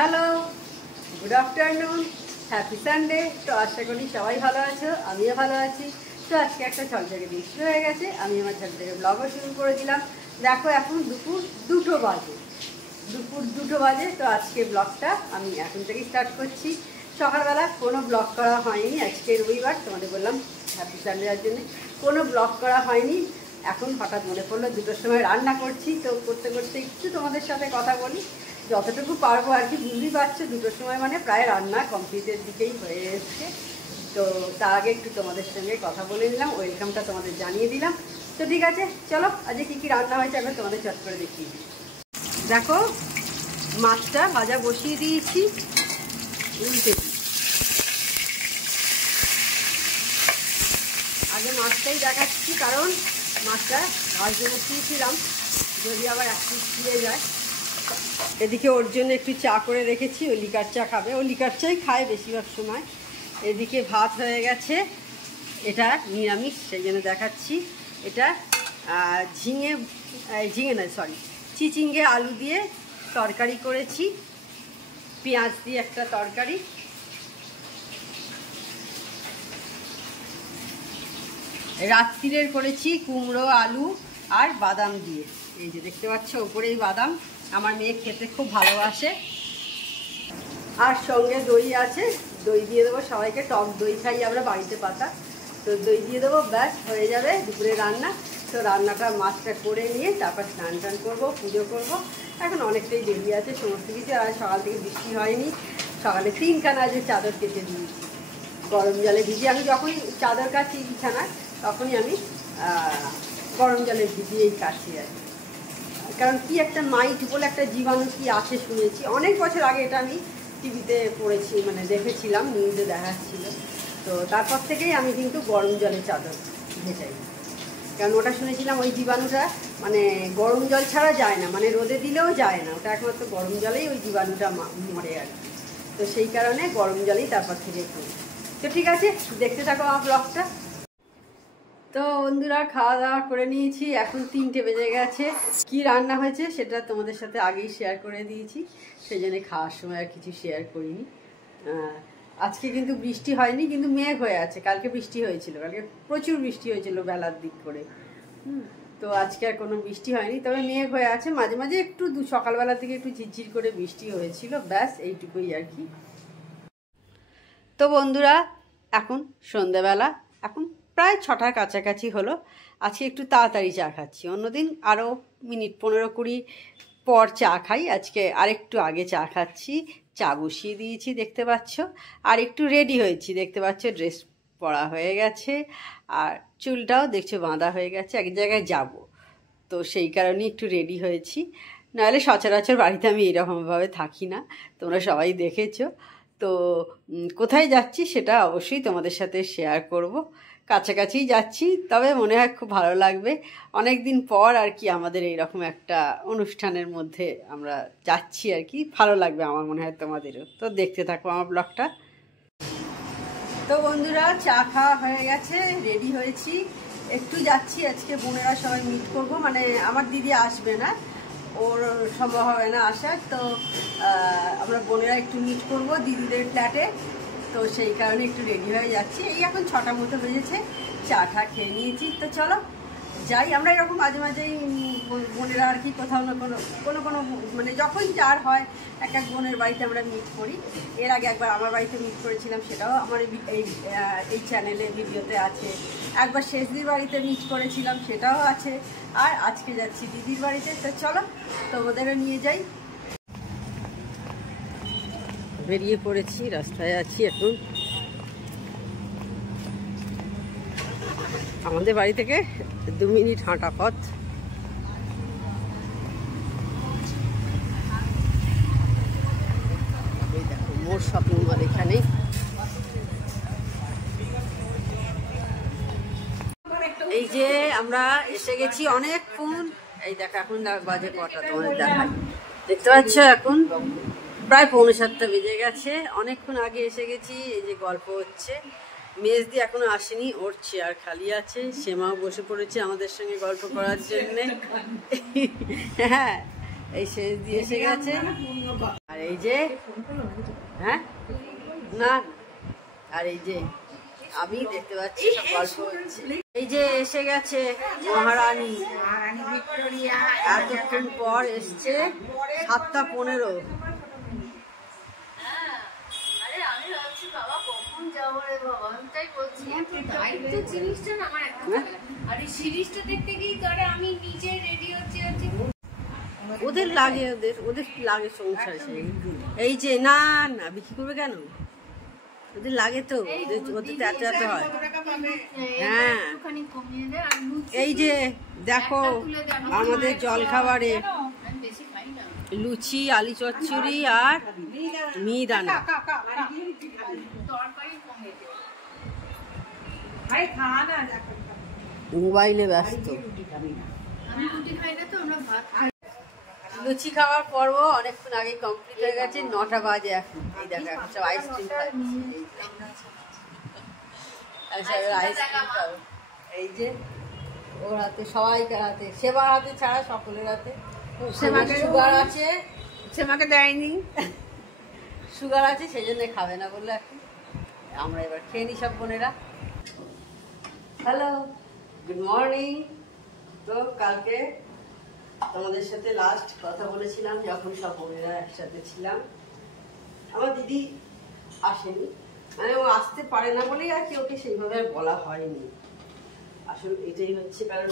Hello, good afternoon, happy Sunday. তো আশা করি সবাই ভালো আছো, আমিও ভালো আছি। তো আজকে একটা ঝকঝকে দিন শুরু হয়ে গেছে, আমি আমার ঝকঝকে ব্লগও শুরু করে দিলাম। দেখো এখন দুপুর 2টো বাজে। তো আজকে ব্লগটা আমি এখন থেকেই স্টার্ট করছি। সকালবেলা কোনো ব্লগ করা হয়নি, আজকে রবিবার, তোমাদের বললাম হ্যাপি সানডের জন্য কোনো ব্লগ করা হয়নি। এখন হঠাৎ মনে পড়লো 2টোর সময় রান্না করছি, তো করতে করতে একটু তোমাদের সাথে কথা বলি, যতটুকু পারবো আর কি। বুঝতেই পারছো 2টোর সময় মানে প্রায় রান্না কমপ্লিটের দিকেই হয়ে এসছে। তো তার আগে একটু তোমাদের সঙ্গে কথা বলে নিলাম, ওয়েলকামটা তোমাদের জানিয়ে দিলাম। তো ঠিক আছে, চলো আজকে কী কী রান্না হয়েছে এখন তোমাদের চট করে দেখিয়ে দিই। দেখো মাছটা ভাজা বসিয়ে দিয়েছি, উল্টে আগে মাছটাই দেখাচ্ছি, কারণ মাছটা ভাজতে বসিয়েছিলাম, যদি আবার একটু ফিরে যায়। এদিকে ওর জন্য একটু চা করে রেখেছি, ও লিকার চা খাবে, ও লিকার চাই খায় বেশিরভাগ সময়। এদিকে ভাত হয়ে গেছে, এটা নিরামিষ সেই জন্য দেখাচ্ছি। এটা চিচিঙ্গে আলু দিয়ে তরকারি করেছি, পেঁয়াজ দিয়ে একটা তরকারি। রাত্রিরের করেছি কুমড়ো আলু আর বাদাম দিয়ে। এই যে দেখতে পাচ্ছ ওপরেই বাদাম, আমার মেয়ে খেতে খুব ভালোবাসে। আর সঙ্গে দই আছে, দই দিয়ে দেবো সবাইকে, টক দই খাই আমরা বাড়িতে পাতা, তো দই দিয়ে দেবো, ব্যাস হয়ে যাবে দুপুরে রান্না। তো রান্নাটা মাছটা করে নিয়ে তারপর স্নান টান করবো, পুজো করবো। এখন অনেকটাই দেরি আছে সমস্ত কিছু, আর সকাল থেকে বৃষ্টি হয়নি। সকালে 3খানা যে চাদর কেটে দিয়েছি গরম জলে ভিজিয়ে, আমি যখনই চাদর কাচি বিছানায় তখনই আমি গরম জলে ভিজিয়েই কাচি আর কি। কারণ কি একটা মাইট বলে একটা জীবাণু কি আছে শুনেছি, অনেক বছর আগে এটা আমি টিভিতে পড়েছি, মানে দেখেছিলাম, নিউজে দেখাচ্ছিল। তো তারপর থেকেই আমি কিন্তু গরম জলে চাদর ভেজাই, কারণ ওটা শুনেছিলাম ওই জীবাণুটা মানে গরম জল ছাড়া যায় না, মানে রোদে দিলেও যায় না, ওটা একমাত্র গরম জলেই ওই জীবাণুটা মরে আর কি। তো সেই কারণে গরম জলেই তারপর থেকে করি। তো ঠিক আছে, দেখতে থাকো আমার ব্লগটা। তো বন্ধুরা খাওয়া দাওয়া করে নিয়েছি, এখন 3টে বেজে গেছে। কি রান্না হয়েছে সেটা তোমাদের সাথে আগেই শেয়ার করে দিয়েছি, সেই জন্য খাওয়ার সময় আর কিছু শেয়ার করিনি। আজকে কিন্তু বৃষ্টি হয়নি, কিন্তু মেঘ হয়ে আছে। কালকে বৃষ্টি হয়েছিল, কালকে প্রচুর বৃষ্টি হয়েছিল বেলার দিক করে। তো আজকে আর কোনো বৃষ্টি হয়নি, তবে মেঘ হয়ে আছে, মাঝে মাঝে একটু সকালবেলা থেকে একটু ঝিরঝির করে বৃষ্টি হয়েছিল, ব্যাস এইটুকুই আর কি। তো বন্ধুরা এখন সন্ধ্যাবেলা, এখন প্রায় 6টার কাছাকাছি হলো। আজকে একটু তাড়াতাড়ি চা খাচ্ছি, অন্যদিন আরও মিনিট 15-20 পর চা খাই, আজকে আরেকটু আগে চা খাচ্ছি। চা বসিয়ে দিয়েছি দেখতে পাচ্ছ, আর একটু রেডি হয়েছি দেখতে পাচ্ছ, ড্রেস পরা হয়ে গেছে, আর চুলটাও দেখছো বাঁধা হয়ে গেছে, এক জায়গায় যাব, তো সেই কারণে একটু রেডি হয়েছি। নাহলে সচরাচর বাড়িতে আমি এইরকমভাবে থাকি না, তোমরা সবাই দেখেছো। তো কোথায় যাচ্ছি সেটা অবশ্যই তোমাদের সাথে শেয়ার করব। কাছাকাছিই যাচ্ছি, তবে মনে হয় খুব ভালো লাগবে, অনেক দিন পর আর কি আমাদের এইরকম একটা অনুষ্ঠানের মধ্যে আমরা যাচ্ছি আর কি, ভালো লাগবে আমার মনে হয় তোমাদেরও। তো দেখতে থাকো আমার ব্লগটা। তো বন্ধুরা চা খাওয়া হয়ে গেছে, রেডি হয়েছি, একটু যাচ্ছি। আজকে বোনেরা সবাই মিট করব, মানে আমার দিদি আসবে না, ওর সম্ভব হবে না আসার, তো আমরা বোনেরা একটু মিট করব দিদিদের ফ্ল্যাটে। তো সেই কারণে একটু রেডি হয়ে যাচ্ছি। এই এখন 6টা মতো বেজেছে, চা টা খেয়ে নিয়েছি। তো চলো যাই, আমরা এরকম মাঝে মাঝেই বোনেরা আর কি কোথাও না কোনো মানে যখন যার হয় এক এক বোনের বাড়িতে আমরা মিট করি। এর আগে একবার আমার বাড়িতে মিট করেছিলাম, সেটাও আমার এই চ্যানেলে ভিডিওতে আছে। একবার শেষদির বাড়িতে মিট করেছিলাম, সেটাও আছে। আর আজকে যাচ্ছি দিদির বাড়িতে। তো চলো তোমাদেরও নিয়ে যাই। বেরিয়ে পড়েছি, রাস্তায় আছি এখন। আমাদের বাড়ি থেকে 2 মিনিট হাঁটা পথ। এই দেখো মোর শপিং মল এখানে। এই যে আমরা এসে গেছি অনেকক্ষণ। এই দেখো এখন বাজে কটা তোমাদের দেখাই, দেখতে পাচ্ছ এখন প্রায় 6:45 বেজে গেছে। অনেকক্ষণ আগে এসে গেছি। এই যে গল্প হচ্ছে, মেজদি এখনো আসেনি, ওর চেয়ার খালি আছে, সেমাও বসে পড়েছে আমাদের সঙ্গে গল্প করার জন্যে। হ্যাঁ এই শেষ দিয়ে এসে গেছে, আর এই যে হ্যাঁ না, আর এই যে আমি দেখতে পাচ্ছি সব গল্প হচ্ছে। এই যে এসে গেছে মহারানী ভিক্টোরিয়া, এতক্ষণ পর এসছে, 7:15। ওদের লাগে, ওদের কি লাগে সংসারে। এই যে না না বিক্রি করবে কেন, ওদের লাগে তো, ওদের তো এত এত হয়। হ্যাঁ এই যে দেখো আমাদের জল খাবারে লুচি, আলু চচ্চড়ি আর মিহিদানা। মোবাইলে ব্যস্ত। লুচি খাওয়ার পর্ব অনেকক্ষণ আগে কমপ্লিট হয়ে গেছে, 9টা বাজে এখন। এই দেখো এখন সব আইসক্রিম খাবে। এই যে ওর হাতে, সবাইকার হাতে, সেবার হাতে ছাড়া সকলের হাতে। সুগার আছে, সেমাকে দেয়নি, সুগার আছে সেই জন্য খাবে না বললো। এখন আমরা এবার খেয়ে নি সব বোনেরা। Hello, good morning. তো কালকে তোমাদের সাথে লাস্ট কথা বলেছিলাম যখন সব বোনেরা একসাথে ছিলাম। আমার দিদি আসেনি, মানে ও আসতে পারে না বলেই আর কি ওকে সেইভাবে আর বলা হয়নি। আসলে এটাই হচ্ছে কারণ,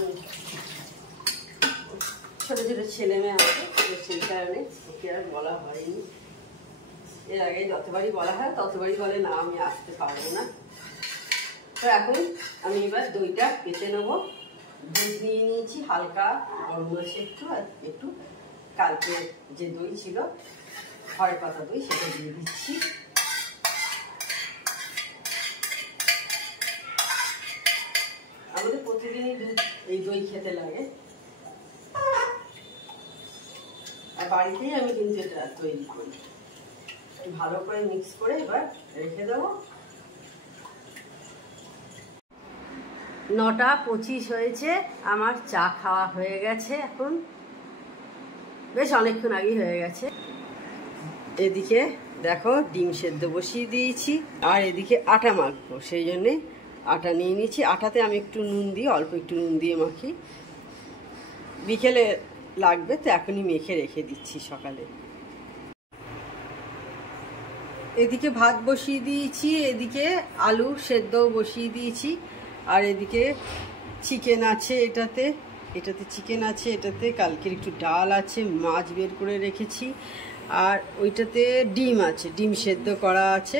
ছোট ছোট ছেলে মেয়ে আছে, সেই কারণে ওকে আর বলা হয়নি। এর আগে যতবারই বলা হয় ততবারই বলে না আমি আসতে পারবো না। তো এখন আমি এবার দইটা পেতে নেবো। দুধ নিয়ে নিয়েছি হালকা, গরম আছে একটু, আর একটু কালকে যে দই ছিল ঘরে পাতা দই, সেটা দিয়ে দিচ্ছি। আমাদের প্রতিদিনই দুধ এই দই খেতে লাগে, আর বাড়িতেই আমি কিন্তু এটা তৈরি করি। ভালো করে মিক্স করে এবার রেখে দেবো। 9:25 হয়েছে, আমার চা খাওয়া হয়ে গেছে, এখন বেশ অনেকক্ষণ আগেই হয়ে গেছে। এদিকে দেখো ডিম সেদ্ধ বসিয়ে দিয়েছি, আর এদিকে আটা মাখবো, সেই জন্যে আটা নিয়ে নিয়েছি। আটাতে আমি একটু নুন দিই, অল্প একটু নুন দিয়ে মাখি, বিকেলে লাগবে তো এখনই মেখে রেখে দিচ্ছি সকালে। এদিকে ভাত বসিয়ে দিয়েছি, এদিকে আলু সেদ্ধও বসিয়ে দিয়েছি, আর এদিকে চিকেন আছে, এটাতে চিকেন আছে, এটাতে কালকের একটু ডাল আছে, মাছ বের করে রেখেছি, আর ওইটাতে ডিম আছে, ডিম সেদ্ধ করা আছে।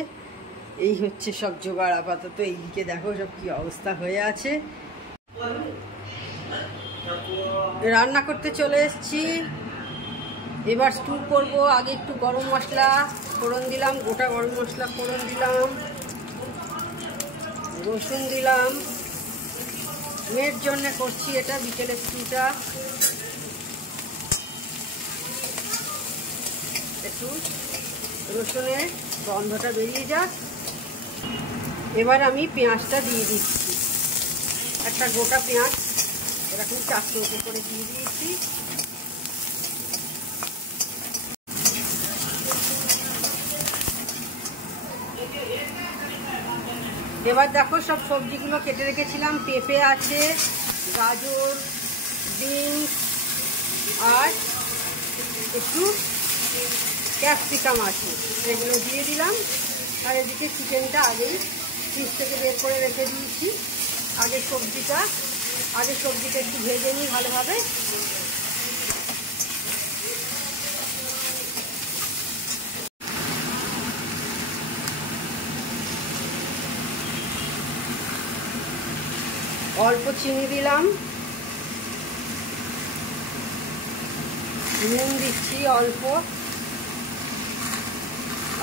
এই হচ্ছে সব জোগাড় আপাতত। এইদিকে দেখো সব কি অবস্থা হয়ে আছে। রান্না করতে চলে এসেছি, এবার স্টু করব। আগে একটু গরম মশলা ফোড়ন দিলাম, গোটা গরম মশলা ফোড়ন দিলাম, রসুন দিলাম। মেয়ের জন্য করছি এটা, বিকেলের স্টুটা। একটু রসুনের গন্ধটা বেরিয়ে যাক। এবার আমি পেঁয়াজটা দিয়ে দিচ্ছি, একটা গোটা পেঁয়াজ এরকম 4টে উপর করে দিয়ে দিয়েছি। এবার দেখো সব সবজিগুলো কেটে রেখেছিলাম, পেঁপে আছে, গাজর, বিনস আর একটু ক্যাপসিকাম আছে, সেগুলো দিয়ে দিলাম। আর এদিকে চিকেনটা আগেই ফ্রিজ থেকে বের করে রেখে দিয়েছি। আগে সবজিটা একটু ভেজে নিই ভালোভাবে। অল্প চিনি দিলাম, নুন দিচ্ছি অল্প,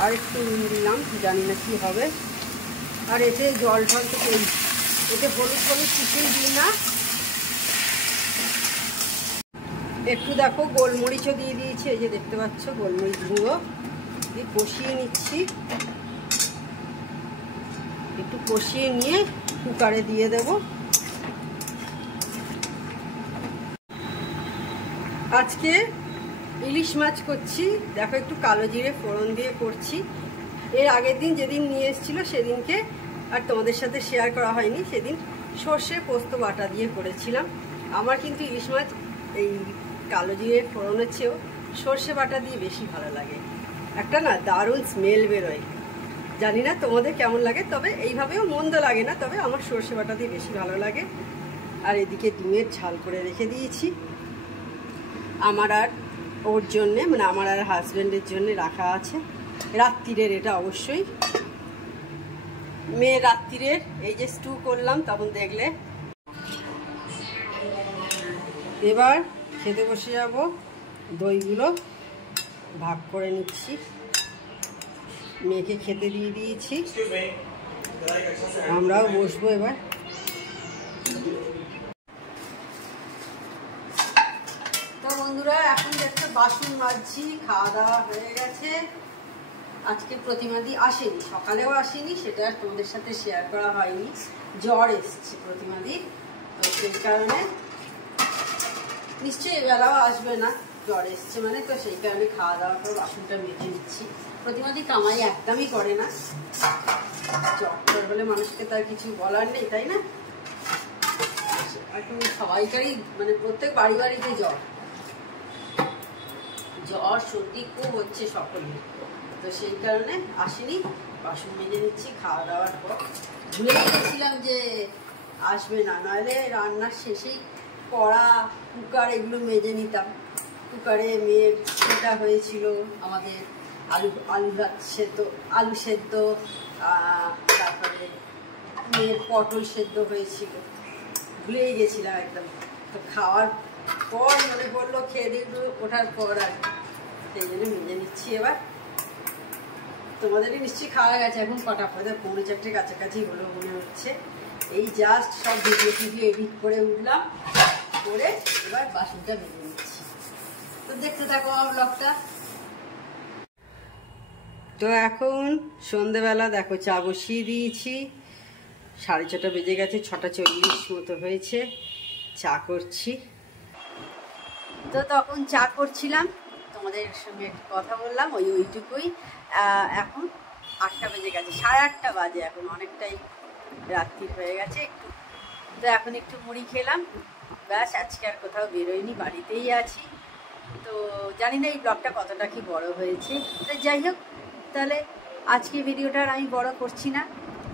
আর একটু নুন দিলাম, জানি না কি হবে। আর এতে জল ঢল তো এতে হলুদ চিকেন দিই না। একটু দেখো গোলমরিচও দিয়ে দিয়েছি, এই যে দেখতে পাচ্ছ গোলমরিচ গুঁড়ো দিয়ে কষিয়ে নিচ্ছি। একটু কষিয়ে নিয়ে কুকারে দিয়ে দেব। আজকে ইলিশ মাছ করছি, দেখো একটু কালো জিরে ফোড়ন দিয়ে করছি। এর আগের দিন যেদিন নিয়ে এসেছিলো সেদিনকে আর তোমাদের সাথে শেয়ার করা হয়নি, সেদিন সর্ষে পোস্ত বাটা দিয়ে করেছিলাম। আমার কিন্তু ইলিশ মাছ এই কালো জিরে ফোড়নের চেয়েও সর্ষে বাটা দিয়ে বেশি ভালো লাগে। একটা না দারুণ স্মেল বেরোয়, জানি না তোমাদের কেমন লাগে, তবে এইভাবেও মন্দ লাগে না, তবে আমার সর্ষে বাটা দিয়ে বেশি ভালো লাগে। আর এদিকে ডিমের ঝাল করে রেখে দিয়েছি আমার আর ওর জন্যে, মানে আমার আর হাজব্যান্ডের জন্য রাখা আছে রাত্রিরের। এটা অবশ্যই মেয়ে রাত্রিরের এই যে স্টু করলাম তখন দেখলে। এবার খেতে বসে যাব, দইগুলো ভাগ করে নিচ্ছি, মেয়েকে খেতে দিয়ে দিয়েছি, আমরাও বসবো এবার। তো বন্ধুরা এখন দেখতে বাসন মাজছি, খাওয়া দাওয়া হয়ে গেছে। আজকে প্রতিমাদি আসেনি, সকালেও আসেনি, সেটা তোমাদের সাথে শেয়ার করা হয়নি। জ্বর এসছে প্রতিমাদি, তো সেই কারণে নিশ্চয়ই এবেলাও আসবে না, জ্বর এসছে মানে, তো সেই কারণে খাওয়া দাওয়ার পর বাসনটা মেজে নিচ্ছি। প্রতিমাদি কামাই একদমই করে না, জ্বর বলে মানুষকে তার কিছু বলার নেই, তাই না? এখন সবাইকারই মানে প্রত্যেক বাড়ি বাড়িতে জ্বর সর্দি খুব হচ্ছে সকলের, তো সেই কারণে আসেনি। বাসন মেজে নিচ্ছি খাওয়া দাওয়ার পর। ভুলে গেছিলাম যে আসবে না, নাহলে রান্নার শেষেই কড়া কুকার এগুলো মেজে নিতাম। কুকারে মেয়ের সেটা হয়েছিল আমাদের আলু সেদ্ধ, তারপরে মেয়ের পটল সেদ্ধ হয়েছিল, ভুলেই গেছিলাম একদম। তো খাওয়ার পর মনে পড়লো, খেয়ে দিয়ে ওঠার পর আর সেই জন্য মেজে নিচ্ছি। এবার তোমাদেরই নিশ্চয়ই খাওয়া গেছে, এখন কটা পড়ে 4:45 কাছাকাছি হলো মনে হচ্ছে। এই জাস্ট সব ভিডিও এডিট করে উঠলাম, করে এবার বাসনটা মেজে নিচ্ছি। তো দেখতে থাকো আমার ব্লগটা। তো এখন সন্ধেবেলা দেখো চা বসিয়ে দিয়েছি, 6:30 বেজে গেছে, 6:40 মতো হয়েছে। চা করছি। তো তখন চা করছিলাম, তোমাদের সঙ্গে একটু কথা বললাম, ওইটুকুই। এখন 8টা বেজে গেছে, 8:30 বাজে, এখন অনেকটাই রাত্রি হয়ে গেছে একটু। তো এখন একটু মুড়ি খেলাম, ব্যাস। আজকে আর কোথাও বেরোয়নি, বাড়িতেই আছি। তো জানি না এই ব্লগটা কতটা কি বড় হয়েছে, তো যাই হোক, তাহলে আজকে ভিডিওটা আর আমি বড় করছি না।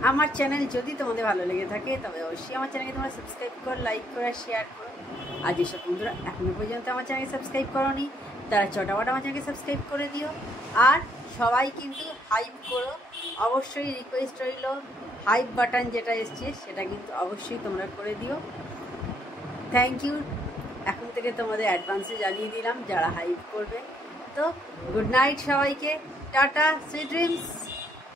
আমার চ্যানেল যদি তোমাদের ভালো লেগে থাকে তবে অবশ্যই আমার চ্যানেলকে তোমরা সাবস্ক্রাইব করো, লাইক করো, শেয়ার করো। আর যেসব বন্ধুরা এখনও পর্যন্ত আমার চ্যানেলকে সাবস্ক্রাইব করোনি তারা চটাপট আমার চ্যানেলকে সাবস্ক্রাইব করে দিও। আর সবাই কিন্তু হাইপ করো, অবশ্যই রিকোয়েস্ট রইল, হাইপ বাটন যেটা এসছে সেটা কিন্তু অবশ্যই তোমরা করে দিও। থ্যাংক ইউ, এখন থেকে তোমাদের অ্যাডভান্সে জানিয়ে দিলাম যারা হাইপ করবে। তো গুড নাইট সবাইকে, টাটা, সুইট ড্রিমস।